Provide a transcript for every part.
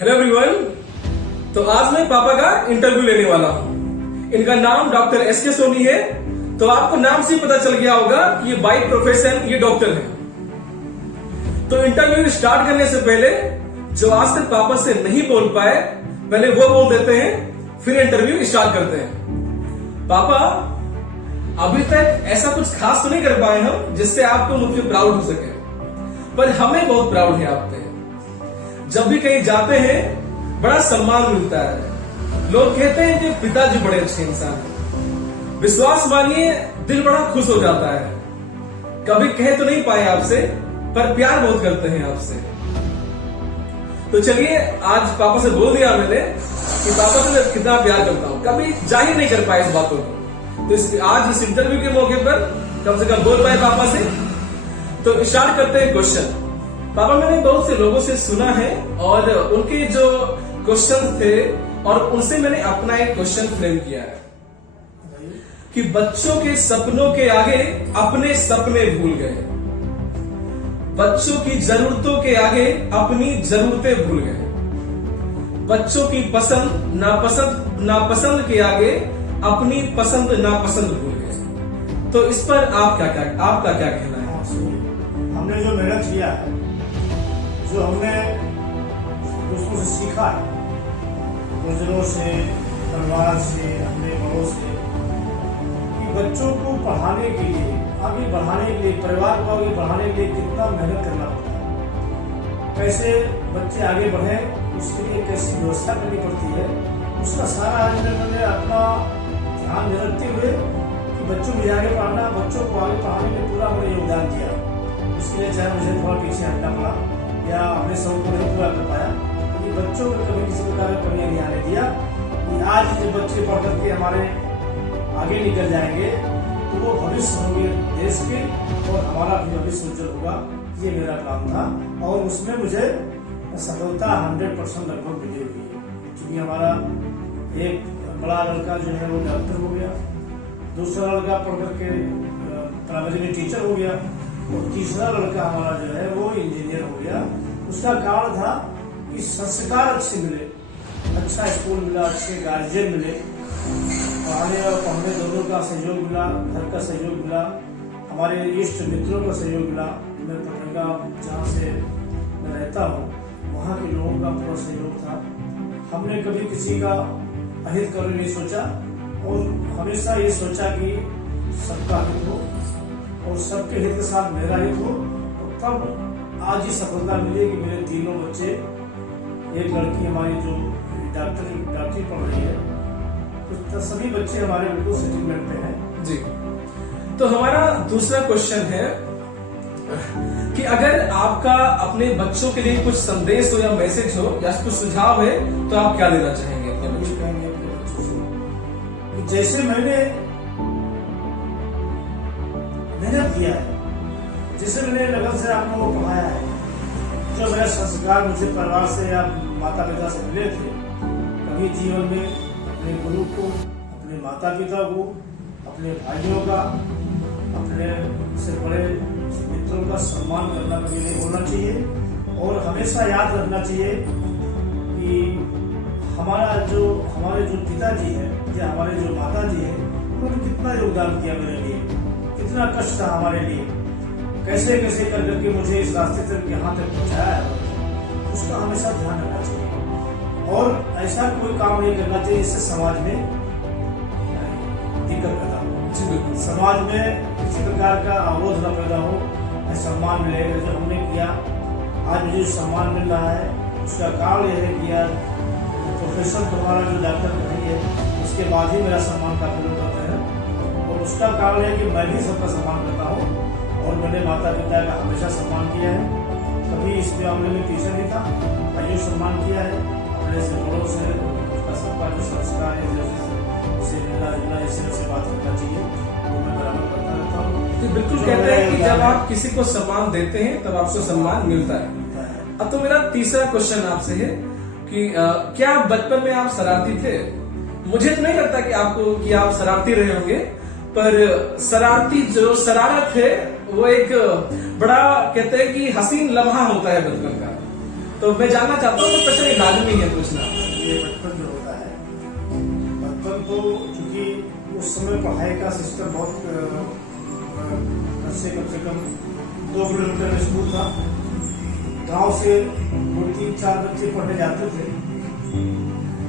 Hello everyone. तो आज मैं पापा का इंटरव्यू लेने वाला हूँ। इनका नाम डॉक्टर एसके सोनी है। तो आपको नाम से पता चल गया होगा कि ये बाय प्रोफेशन ये डॉक्टर है। तो इंटरव्यू स्टार्ट करने से पहले जो आज तक पापा से नहीं बोल पाए पहले वो बोल देते हैं, फिर इंटरव्यू स्टार्ट करते हैं। पापा, अभी तक ऐसा कुछ खास तो नहीं कर पाए हम जिससे आपको मुझ पर प्राउड हो सके, पर हमें बहुत प्राउड है आप पे। जब भी कहीं जाते हैं बड़ा सम्मान मिलता है। लोग कहते हैं कि पिताजी बड़े अच्छे इंसान हैं। विश्वास मानिए, दिल बड़ा खुश हो जाता है। कभी कह तो नहीं पाए आपसे, पर प्यार बहुत करते हैं आपसे। तो चलिए, आज पापा से बोल दिया मैंने कि पापा से मैं कितना प्यार करता हूं। कभी जाहिर नहीं कर पाए इस बातों को, तो आज इस इंटरव्यू के मौके पर कम से कम बोल पाए पापा से। तो स्टार्ट करते हैं क्वेश्चन। पापा, मैंने बहुत से लोगों से सुना है और उनके जो क्वेश्चन थे और उनसे मैंने अपना एक क्वेश्चन फ्रेम किया है कि बच्चों के सपनों के आगे अपने सपने भूल गए, बच्चों की जरूरतों के आगे अपनी जरूरतें भूल गए, बच्चों की पसंद नापसंद के आगे अपनी पसंद नापसंद भूल गए। तो इस पर आपका क्या कहना है? हमने जो मेहनत किया है, जो हमने दूसरों से सीखा है, गुजरों से, परिवार से, अपने बड़ों से, कि बच्चों को पढ़ाने के लिए, आगे बढ़ाने के लिए, परिवार को आगे बढ़ाने के लिए कितना मेहनत करना पड़ता है, कैसे बच्चे आगे बढ़े, उसके लिए कैसी व्यवस्था करनी पड़ती है, उसका सारा मैंने अपना ध्यान रखते हुए कि बच्चों को आगे पढ़ाना, बच्चों को आगे पढ़ाने में पूरा मैंने योगदान दिया। उसके लिए चाहे मुझे थोड़ा पीछे हटना पड़ा या अपने सब को नहीं पूरा कर पाया, क्योंकि बच्चों को कभी किसी प्रकार का कमी नहीं आने दिया कि आज जो बच्चे पढ़ करके हमारे आगे निकल जाएंगे तो वो भविष्य होंगे देश के और हमारा भी भविष्य उज्जवल होगा। ये मेरा काम था और उसमें मुझे सफलता 100% लगभग मिली हुई है। क्योंकि हमारा एक बड़ा लड़का जो है वो डॉक्टर हो गया, दूसरा लड़का पढ़ करके प्राइमरी में टीचर हो गया और तीसरा लड़का हमारा जो है वो इंजीनियर हो गया। उसका कारण था कि संस्कार अच्छे मिले, अच्छा स्कूल मिला, अच्छे गार्जियन मिले, पढ़ाने और पढ़ने दोनों का सहयोग मिला, घर का सहयोग मिला, हमारे इष्ट मित्रों का सहयोग मिला। मैं पटना जहाँ से मैं रहता हूँ वहाँ के लोगों का पूरा सहयोग था। हमने कभी किसी का अहित करने नहीं सोचा और हमेशा ये सोचा कि सबका हित हो और सबके हित के साथ मेरा हित हो। तब आज ये सफलता मिली कि मेरे तीनों बच्चे, एक लड़की हमारी जो डॉक्टरी पढ़ रही है, तो सभी बच्चे हमारे बिल्कुल सेटलमेंट पे हैं जी। तो हमारा दूसरा क्वेश्चन है कि अगर आपका अपने बच्चों के लिए कुछ संदेश हो या मैसेज हो या कुछ सुझाव है तो आप क्या देना चाहेंगे अपने बच्चों को? जैसे मैंने मेहनत किया है, जिसे मैंने लगन से आप लोगों को पढ़ाया है, जो मेरे संस्कार मुझे परिवार से या माता पिता से मिले थे, कभी जीवन में अपने गुरु को, अपने माता पिता को, अपने भाइयों का, अपने से बड़े मित्रों का सम्मान करना कभी नहीं भूलना चाहिए और हमेशा याद रखना चाहिए कि हमारे जो पिताजी है या हमारे जो माता जी है, उन्होंने कितना योगदान किया मेरे लिए, कितना कष्ट था हमारे लिए, कैसे कैसे कर करके मुझे इस रास्ते तक यहाँ तक पहुँचाया है, उसका हमेशा ध्यान रखना चाहिए और ऐसा कोई काम नहीं करना चाहिए जिससे समाज में दिक्कत पैदा हो, समाज में किसी प्रकार का अवरोध न पैदा हो। सम्मान मिलेगा जो हमने किया, आज मुझे सम्मान मिल रहा है, उसका कारण यह है कि आज प्रोफेशन हमारा जो डॉक्टर नहीं है उसके बाद ही मेरा सम्मान काफी लोग करते हैं और उसका कारण है कि मैं भी सबका सम्मान करता हूँ और मैंने माता पिता का हमेशा सम्मान किया है, कभी इस मामले में पीछे नहीं था, भाइयों सम्मान किया है, अपने से बड़ों से उसका सबका जो संस्कार है उसे मिलना जुलना इस तरह से बात करना चाहिए, वो मैं बराबर करता रहता हूँ। बिल्कुल कहते हैं कि जब आप किसी को सम्मान देते हैं तब आपको सम्मान मिलता है। अब तो मेरा तीसरा क्वेश्चन आपसे है कि क्या बचपन में आप शरारती थे? मुझे तो नहीं लगता कि आप शरारती रहे होंगे, पर शरारती जो शरारत है वो एक बड़ा कहते हैं कि हसीन लम्हा होता है बचपन का। तो मैं जानना चाहता हूँ तो प्रश्न लाजमी है पूछना। ये बचपन जो होता है, बचपन तो चूंकि उस समय पढ़ाई का सिस्टम बहुत घर से कम 2 किलोमीटर में स्कूल था। गांव से 2-3-4 बच्चे पढ़ने जाते थे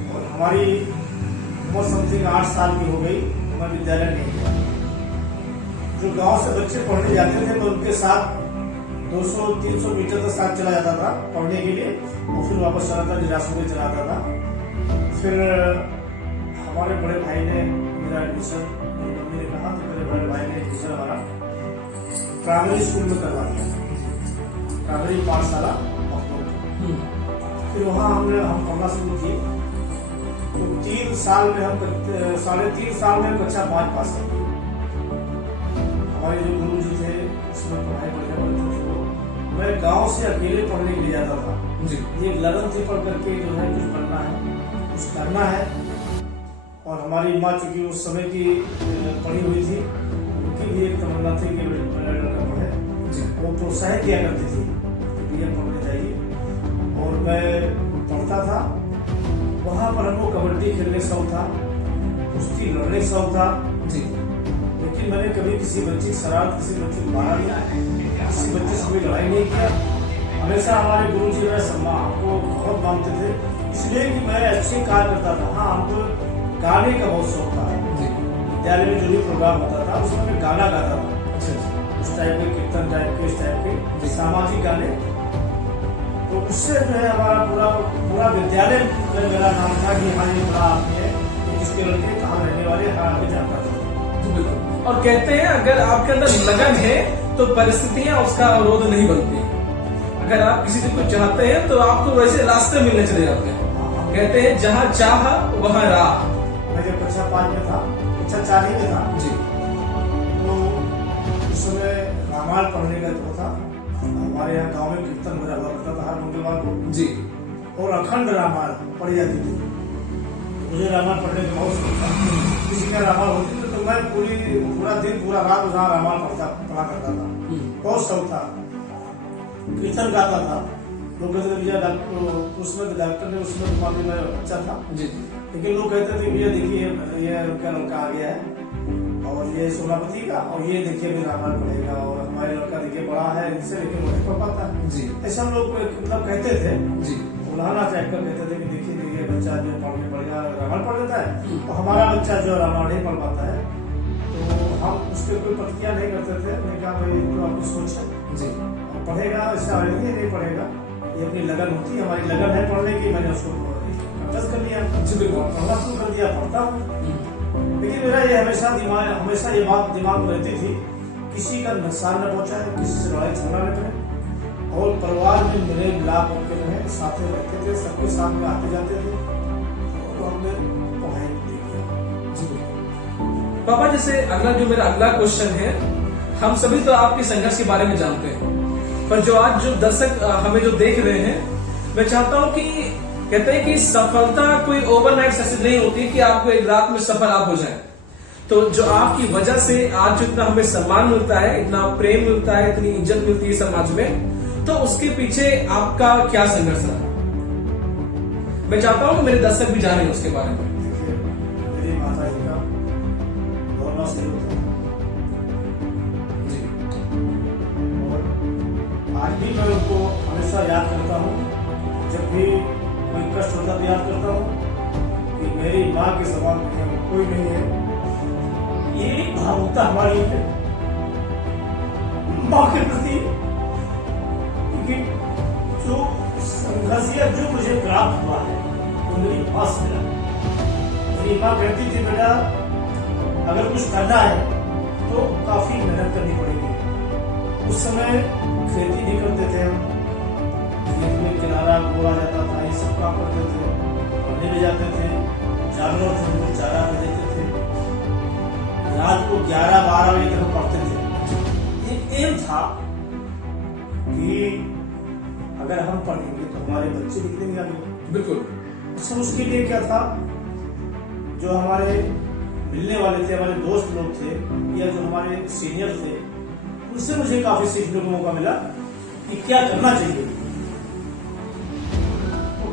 और हमारी उम्र समथिंग 8 साल की हो गई, मैं विद्यालय नहीं गया। जो गांव से बच्चे पढ़ने जाते थे तो उनके साथ 200-300 मीटर तक साथ चला जाता था पढ़ने के लिए और फिर वापस चला था, निराश होकर चला आता था। फिर हमारे बड़े भाई ने मेरा एडमिशन, मेरी मम्मी ने कहा तो मेरे बड़े भाई ने एडमिशन हमारा प्राइमरी स्कूल में करवा दिया, प्राइमरी पाठशाला। फिर वहाँ हम पढ़ना शुरू किए तो 3 साल में हम 3.5 साल में कक्षा 5 पास कर दिए। हमारे जो गुरु जी थे उसमें पढ़ाई बढ़िया करते थे। मैं गांव से अकेले पढ़ने के लिए जाता था। ये लगन थी पढ़ करके जो है कुछ बनना है, कुछ करना है। और हमारी माँ चूंकि उस समय की पढ़ी हुई थी, उनकी भी एक तमन्ना थी कि मेरा लड़का पढ़े। वो प्रोत्साहित किया करती थी कि ये पढ़ने जाइए और मैं पढ़ता था। वहाँ पर हमको कबड्डी खेलने का शौक था, कुश्ती लड़ने का शौक था जी। लेकिन मैंने कभी किसी बच्चे की शरारत, किसी बच्चे को मारा नहीं, किसी बच्चे से कोई लड़ाई नहीं किया। हमेशा हमारे गुरु जी मेरा सम्मान हमको बहुत मानते थे, इसलिए कि मैं अच्छे कार्य करता था। हाँ, हमको गाने का बहुत शौक था। विद्यालय में जो भी प्रोग्राम होता था उसमें मैं गाना गाता था, उस टाइप के कीर्तन टाइप के, इस टाइप के सामाजिक गाने। तो उससे जो है हमारा पूरा विद्यालय में मेरा नाम था कि हाँ ये बड़ा आदमी है, किसके लड़के कहाँ रहने वाले, हाँ आगे जानता था। और कहते हैं अगर आपके अंदर लगन है तो परिस्थितियां उसका अवरोध नहीं बनती। अगर आप किसी चीज को चाहते हैं तो आपको वैसे रास्ते मिलने चले जाते हैं। कहते हैं जहाँ चाह वहाँ राह। मैं जब कक्षा 5 में था, कक्षा 4 ही में था जी, तो उस समय रामायण पढ़ने का जो था, हमारे यहाँ गांव में कीर्तन हो हुआ करता था हर मंगलवार को जी, और अखंड रामायण पढ़ी जाती थी। मुझे रामायण पढ़ने का बहुत शौक था। किसी का रामायण होती थी तो मैं पूरा दिन पूरा रात उस रामायण पढ़ा करता था, बहुत शौक था। कीर्तन गाता था। लोग कहते थे भैया उसमें डॉक्टर ने उसमें मामले में अच्छा था जी, लेकिन लोग कहते थे भैया देखिए ये उनका लड़का आ गया है और ये सोनापति का, और ये देखिए अभी रामायण पढ़ेगा, और हमारे लड़का देखिए बड़ा है इनसे, लेकिन वो नहीं पढ़ पाता है जी। ऐसा हम लोग मतलब कहते थे जी, बुलाना टाइप का कहते थे कि देखिए ये बच्चा जो पढ़ने पड़ेगा रामायण पढ़ लेता है और हमारा बच्चा जो रामायण नहीं पढ़ पाता है। तो हम उसके कोई प्रतिक्रिया नहीं करते थे। मैंने कहा भाई तो आपकी सोच है जी, पढ़ेगा, ऐसा नहीं पढ़ेगा, ये अपनी लगन होती है, हमारी लगन है पढ़ने की। मैंने उसको कंटस्ट कर लिया, पढ़ना शुरू कर दिया, पढ़ता हूँ। लेकिन मेरा ये हमेशा ये बात दिमाग में रहती थी, किसी का नुकसान न पहुंचाए, किसी से लड़ाई झगड़ा न करें और परिवार में मेरे मिलाप होकर रहे, साथ में रहते थे, सबके साथ में आते जाते थे। तो हमने पढ़ाई किया। पापा जैसे अगला क्वेश्चन है, हम सभी तो आपके संघर्ष के बारे में जानते हैं, पर जो आज जो दर्शक हमें जो देख रहे हैं, मैं चाहता हूं कि कहते हैं कि सफलता कोई ओवरनाइट सक्सेस नहीं होती कि आपको एक रात में सफल आप हो जाए। तो जो आपकी वजह से आज जो इतना हमें सम्मान मिलता है, इतना प्रेम मिलता है, इतनी इज्जत मिलती है समाज में, तो उसके पीछे आपका क्या संघर्ष रहा? मैं चाहता हूं कि मेरे दर्शक भी जाने उसके बारे में। मेरी माता जी का बहुत सहयोग था और आज भी मैं उनको हमेशा याद करता हूँ। जब भी कोई कष्ट होता तो याद करता हूँ कि मेरी माँ के समान कोई नहीं है। ये भावुकता हमारी है माँ के प्रति, क्योंकि जो संघर्ष या जो मुझे प्राप्त हुआ है वो मेरी माँ से मिला। मेरी माँ कहती थी बेटा अगर कुछ करना है तो काफी मेहनत करनी पड़ेगी। उस समय खेती भी करते थे हम, खेत में किनारा बोया जाता था, ये सब काम करते थे, पढ़ने भी जाते थे, जानवर थे उनको चारा भी देते थे, रात को 11-12 बजे तक पढ़ते थे। एक एम था कि अगर हम पढ़ेंगे तो हमारे बच्चे निकलेंगे आगे। बिल्कुल। अच्छा, उसके लिए क्या था, जो हमारे मिलने वाले थे, हमारे दोस्त लोग थे या जो हमारे सीनियर थे, उनसे मुझे काफी सीखने को मौका मिला कि क्या करना चाहिए।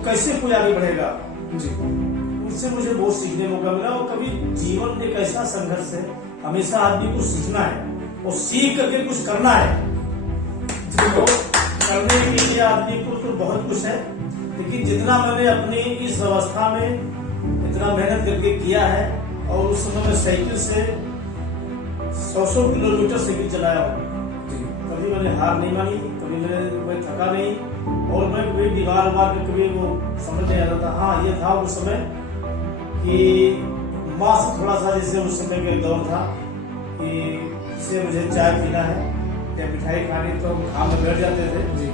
कैसे कोई आगे बढ़ेगा, जी उनसे मुझे बहुत सीखने को मौका मिला। और कभी जीवन एक ऐसा संघर्ष है, हमेशा आदमी को सीखना है और सीख करके कुछ करना है। तो करने के लिए आदमी को तो बहुत कुछ है, लेकिन जितना मैंने अपनी इस अवस्था में इतना मेहनत करके किया है, और उस समय मैं साइकिल से 100 किलोमीटर साइकिल चलाया हूँ। कभी मैंने हार नहीं मानी, कभी मैं थका नहीं, और मैं कभी दीवार मार के कभी वो समझ नहीं आता था। हाँ, ये था उस समय कि माँ से थोड़ा सा, जैसे उस समय का दौर था कि इससे मुझे चाय पीना है या मिठाई खानी, तो हम खाम में बैठ जाते थे जी।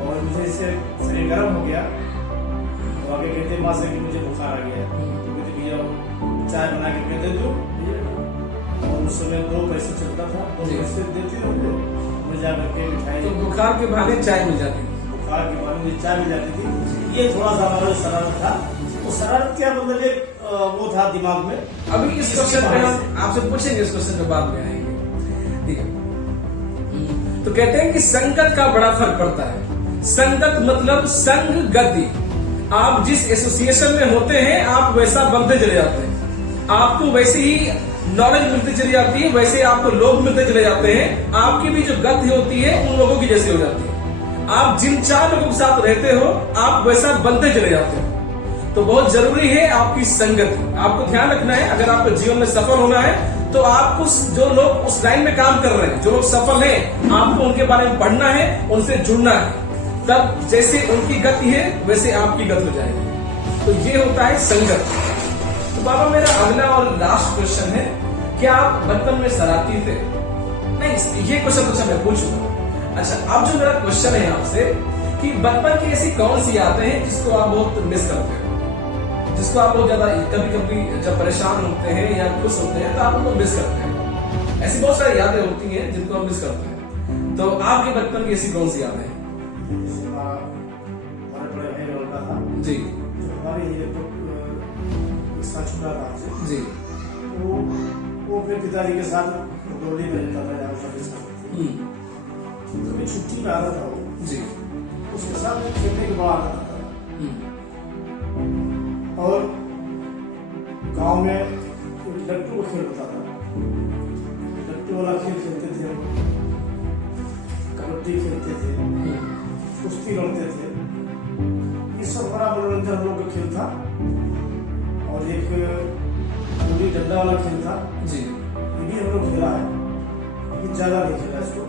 और मुझे इससे शरीर गर्म हो गया, तो आगे कहते माँ से कि मुझे बुखार आ गया, तो मुझे भैया चाय बना के कहते दो। और उस समय 2 पैसे चलता था, 2 पैसे देते थे मुझे, जा करके मिठाई, तो बुखार के बहाने चाय मिल जाती थी, बुखार के बहाने मुझे चाय मिल जाती थी। ये थोड़ा सा हमारा शरारत था। तो शरारत क्या मतलब एक वो था दिमाग में। अभी इस क्वेश्चन पे हम आपसे पूछेंगे, इस क्वेश्चन के बाद में आएंगे, ठीक है। तो कहते हैं कि संगत का बड़ा फर्क पड़ता है। संगत मतलब संग गति। आप जिस एसोसिएशन में होते हैं आप वैसा बनते चले जाते हैं, आपको वैसे ही नॉलेज मिलती चली जाती है, वैसे आपको लोग मिलते चले जाते हैं, आपकी भी जो गति होती है उन लोगों की जैसी हो जाती है। आप जिन 4 लोगों के साथ रहते हो आप वैसा बनते चले जाते हो। तो बहुत जरूरी है आपकी संगत। आपको ध्यान रखना है, अगर आपको जीवन में सफल होना है तो आपको जो लोग उस लाइन में काम कर रहे हैं, जो लोग सफल हैं, आपको उनके बारे में पढ़ना है, उनसे जुड़ना है। तब जैसे उनकी गति है वैसे आपकी गति हो जाएगी। तो ये होता है संगत। तो बाबा मेरा अगला और लास्ट क्वेश्चन है, क्या आप बचपन में शरारती थे? नहीं, ये क्वेश्चन तो मैं पूछूंगा। अच्छा, अब जो मेरा क्वेश्चन है आपसे कि बचपन की ऐसी कौन सी यादें हैं जिसको आप बहुत मिस करते हो, जिसको आप बहुत ज्यादा कभी कभी जब परेशान होते हैं या खुश होते हैं तो आप उनको मिस करते हैं? ऐसी बहुत सारी यादें होती हैं जिनको हम मिस करते हैं। तो आपके बचपन की ऐसी कौन सी यादें हैं? हमारे बड़े भाई लड़का था जी, जो हमारे ही छुटा था जी, वो अपने पिताजी के साथ डोली में रहता था, जहाँ सर्विस करते थे। कभी छुट्टी में आता था वो जी, उसके साथ खेलने के बड़ा आता था। और गांव में एक लट्टू खेल होता था, लट्टू वाला खेल खेलते थे हम, कबड्डी खेलते थे, कुश्ती लड़ते थे। ये सब बड़ा मनोरंजन हम लोग का खेल था। और एक गुल्ली डंडा वाला खेल था जी, ये भी हम लोग खेला है, लेकिन ज्यादा नहीं खेला इसको।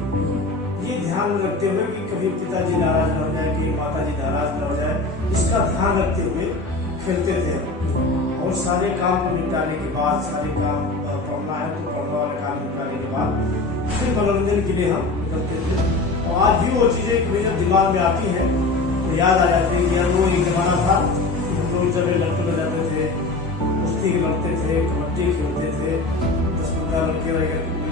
ये ध्यान में रखते हुए कि कभी पिताजी नाराज न हो जाए, कि माताजी नाराज न हो जाए, इसका ध्यान रखते हुए खेलते थे। और सारे काम को निपटाने के बाद, सारे काम पढ़ना है तो पढ़ने वाले काम निपटाने के बाद फिर मनोरंजन के लिए हम निकलते थे। और आज भी वो चीजें कभी जब दिमाग में आती है तो याद आ जाती है कि यार वो एक जमाना था कि हम लोग जब लट्टू में जाते थे, कुश्ती लड़ते थे, कबड्डी खेलते थे, 10-15 लड़के मिल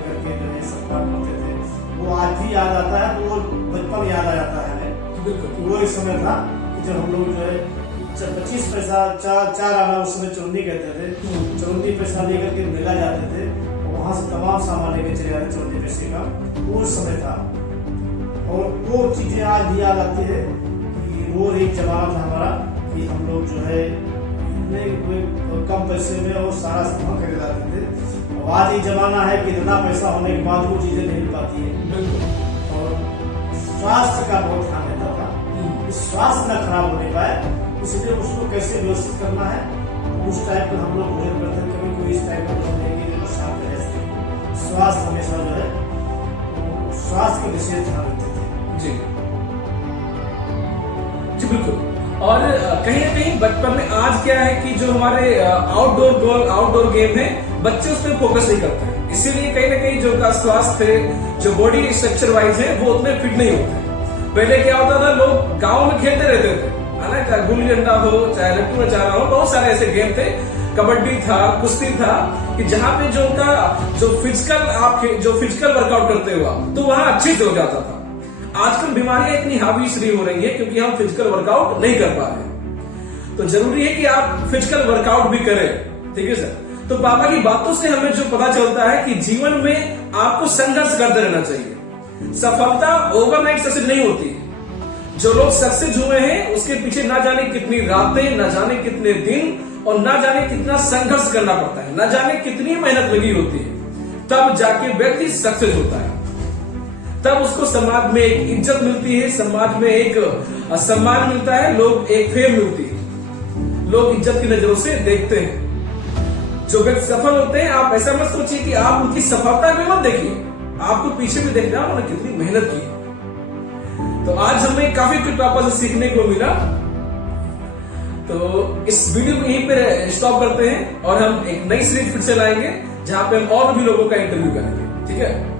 करके जो है सब काम करते थे। वो आज भी याद आता है, तो वो बचपन याद आ जाता है। बिल्कुल। वो एक समय था कि जब हम लोग जो है 25 पैसा 4 आना, उस समय चौरनी कहते थे, चौरनी पैसा लेकर के मेला जाते थे, वहां से तमाम सामान लेकर चले जाते चौरनी पैसे का। वो समय था। और वो चीजें आज भी याद आती है कि वो एक जमाना था हमारा कि हम लोग जो है कम पैसे में और सारा सामान खरीद लाते थे। और आज ये जमाना है कि इतना पैसा होने के बाद वो चीजें नहीं मिल पाती है। बिल्कुल। और स्वास्थ्य का बहुत ध्यान रहता था, स्वास्थ्य न खराब होने पाए, इसलिए उसको कैसे व्यवस्थित करना है उस टाइप का हम लोग भोजन करते हैं। कभी कोई इस टाइप का भोजन देंगे जो शांत रह सके। स्वास्थ्य हमेशा जो है स्वास्थ्य के विशेष ध्यान रखते थे। जी जी, बिल्कुल। और कहीं ना कहीं बचपन में आज क्या है कि जो हमारे आउटडोर गेम है, बच्चे उस पर फोकस नहीं करते हैं, इसीलिए कहीं ना कहीं जो उनका स्वास्थ्य है, जो बॉडी स्ट्रक्चर वाइज है, वो उतने फिट नहीं होते। पहले क्या होता था, लोग गांव में खेलते रहते थे, है ना, चाहे गुल्ली डंडा हो, चाहे लट्टू में चारा हो, बहुत सारे ऐसे गेम थे, कबड्डी था, कुश्ती था, कि जहां पे जो उनका जो फिजिकल वर्कआउट करते हुआ तो वहां अच्छे से हो जाता था। आजकल बीमारियां इतनी हावी इसलिए हो रही है क्योंकि हम फिजिकल वर्कआउट नहीं कर पा रहे। तो जरूरी है कि आप फिजिकल वर्कआउट भी करें, ठीक है सर। तो पापा की बातों से हमें जो पता चलता है कि जीवन में आपको संघर्ष करते रहना चाहिए। सफलता ओवरनाइट सक्सेस नहीं होती है। जो लोग सक्सेस हुए हैं उसके पीछे ना जाने कितनी रातें, ना जाने कितने दिन और ना जाने कितना संघर्ष करना पड़ता है, ना जाने कितनी मेहनत लगी होती है, तब जाके व्यक्ति सक्सेस होता है। तब उसको समाज में एक इज्जत मिलती है, समाज में एक सम्मान मिलता है, लोग एक फेम मिलती है, लोग इज्जत की नजरों से देखते हैं। जो व्यक्ति सफल होते हैं, आप ऐसा मत सोचिए कि आप उनकी सफलता में मत देखिए, आपको पीछे भी देखना उन्होंने कितनी मेहनत की। तो आज हमें काफी कुछ पापा से सीखने को मिला। तो इस वीडियो को यहीं पे स्टॉप करते हैं और हम एक नई सीरीज फिर से लाएंगे जहां पे हम और भी लोगों का इंटरव्यू करेंगे। ठीक है।